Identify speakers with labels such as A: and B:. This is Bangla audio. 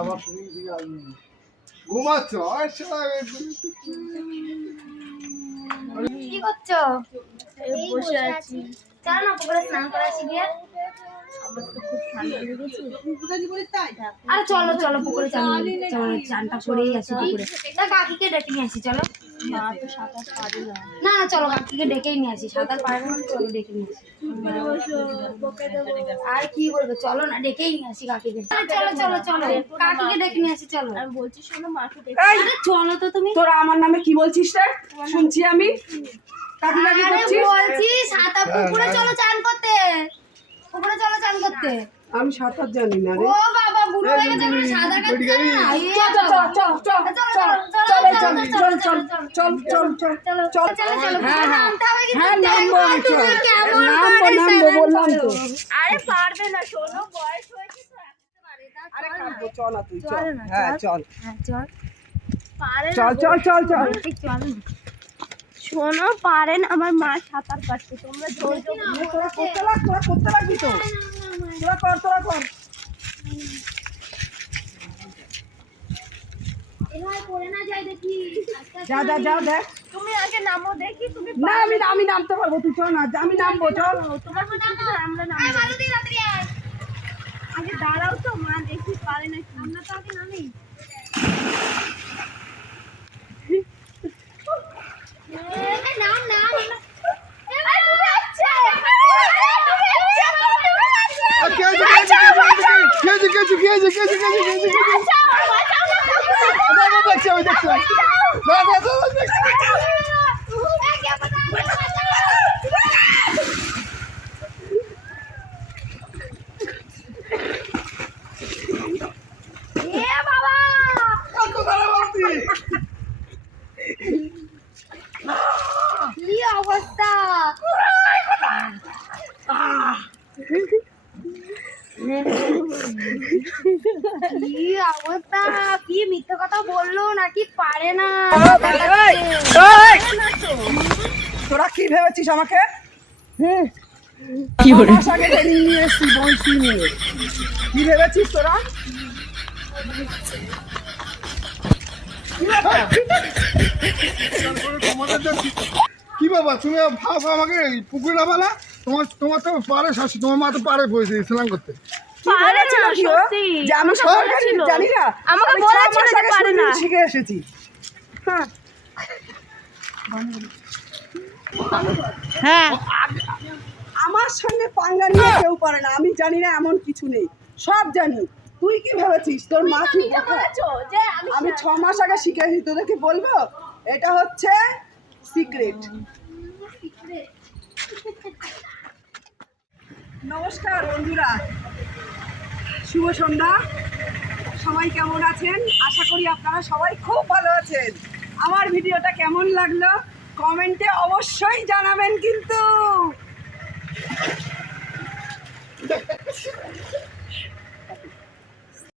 A: আমার তুমি দিকে আসবি। ঘুমাচ্ছ?
B: কি করছ?
C: বসে আছি।
B: চলো না পুকুরে স্নান করা আসি আরে চলো চলো পুকুরে চলো চানটা করেই আসি পুকুরে। তা কাকিকে ডেকে নিয়ে আসি চলো।
C: মা তো সাঁতার পারে না।
B: না না চলো কাকিকে ডেকেই নিয়ে আসি। সাঁতার পারে না চলো ডেকে নিয়ে আসি। আর কি বলব চলো না ডেকেই নিয়ে আসি কাকিকে। চলো চলো চলো কাকিকে ডেকে নিয়ে আসি চলো।
C: আমি বলছি শোনো মাকে
B: চলো তো তুমি।
D: তোরা আমার নামে কি বলছিস রে? শুনছি আমি। কাকি কাকি
B: আরে সাঁতার পুকুরে চলো চলো চান করতে
D: আমি সাঁতার জানি না রে
B: ও বাবা বুড়ো হয়ে সাঁতার কাটতে ইয়ে
D: চল চল চল চল চল চল চল চল চল চল চল চল চল
B: চলো চলো
D: হ্যাঁ হ্যাঁ হ্যাঁ নামবো নামবো নামবো বললাম তো
C: আরে পারবে না শোনো বয়স হয়েছে তো
D: আরে কাটবো চল না তুই চল হ্যাঁ চল
B: হ্যাঁ চল
D: চল চল চল চল
B: চল
C: শোনো পারেন আমার মা সাঁতার কাটছে তোমরা ধৈর্য
D: করতে লাগ করতে লাগবি তো তোরা কর তোরা কর।
B: এবার করে না যাই দেখি।
D: যা যা যা দেখ।
C: তুমি আগে নামো দেখি তুমি
D: না আমি আমি নামতে পারব তুই চল না আমি নামবো চল।
C: তোমার আমরা নামো
B: আরে মালতী রাত্রি আয়।
C: আগে দাঁড়াও তো মা দেখি পারে না কি
B: আমরা তো আগে নামি। অবস্থা? কি অবস্থা? কি মিথ্যে কথা বলল নাকি পারে না!
D: তোরা কি ভেবেছিস আমাকে? হুম কি নিয়ে এসছি বলছি নিয়ে কি ভেবেছিস তোরা?
A: কি- বাবা তুমি ভাব আমাকে পুকুরে নামালা? তোমার তোমার তো পারে শাশি তোমার মা তো পারে বসে স্নান করতে।
C: পারে না সত্যি।
D: যে আমি সরকারি জানি না
C: আমাকে বলেছিল যে পারে না।
D: শিখে এসেছি। হ্যাঁ।
C: হ্যাঁ।
D: আমার সঙ্গে পাঙ্গা নিয়ে কেউ পারে না আমি জানি না এমন কিছু নেই। সব জানি। তুই কি ভেবেছিস? তোর মা কি বোকা?
C: বলেছ? যে আমি
D: আমি ছ মাস আগে শিখেছি তোদেরকে বলব এটা হচ্ছে সিক্রেট নমস্কার বন্ধুরা। শুভ সন্ধ্যা। সবাই কেমন আছেন? আশা করি আপনারা সবাই খুব ভালো আছেন। আমার ভিডিওটা কেমন লাগল কমেন্টে অবশ্যই জানাবেন কিন্তু।